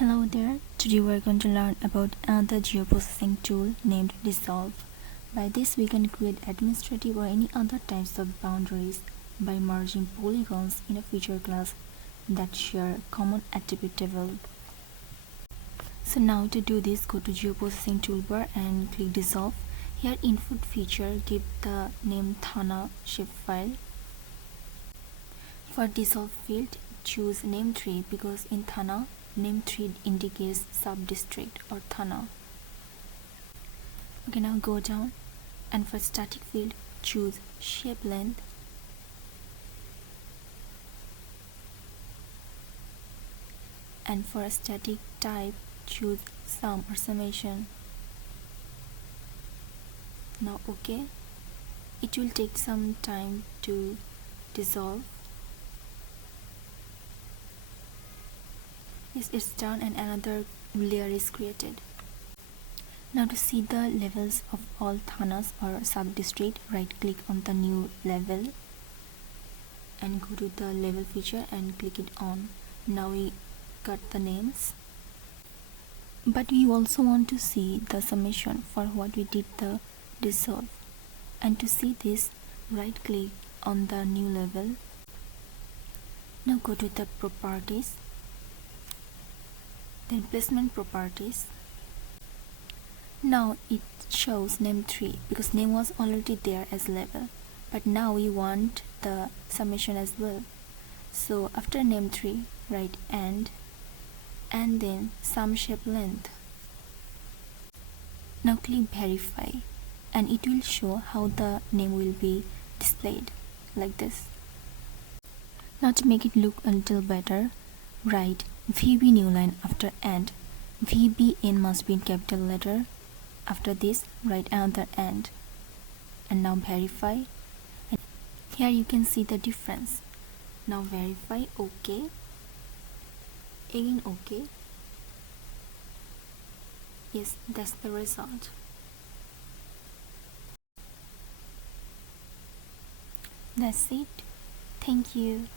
Hello there, today we're going to learn about another geoprocessing tool named Dissolve. By this we can create administrative or any other types of boundaries by merging polygons in a feature class that share common attribute table. So now to do this, go to geoprocessing toolbar and click Dissolve. Here input feature, give the name Thana shapefile. For Dissolve field, choose name tree because in Thana, name tree indicates sub-district or Thana. Okay, now go down and for static field, choose shape length. And for a static type, choose sum or summation. Now OK. It will take some time to dissolve. Yes, it's done and another layer is created. Now to see the levels of all Thanas or sub-district, right click on the new level and go to the level feature and click it on. Now we got the names. But we also want to see the summation for what we did the dissolve. And to see this, right click on the new level. Now go to the properties. Then placement properties. Now it shows name 3 because name was already there as level, but now we want the summation as well. So after name 3, write and then sum shape length. Now click verify and it will show how the name will be displayed like this. Now to make it look a little better, write VB newline after and. VBN must be in capital letter. After this, write another and now verify. And here you can see the difference. Now verify, OK, again OK. Yes, that's the result. That's it. Thank you.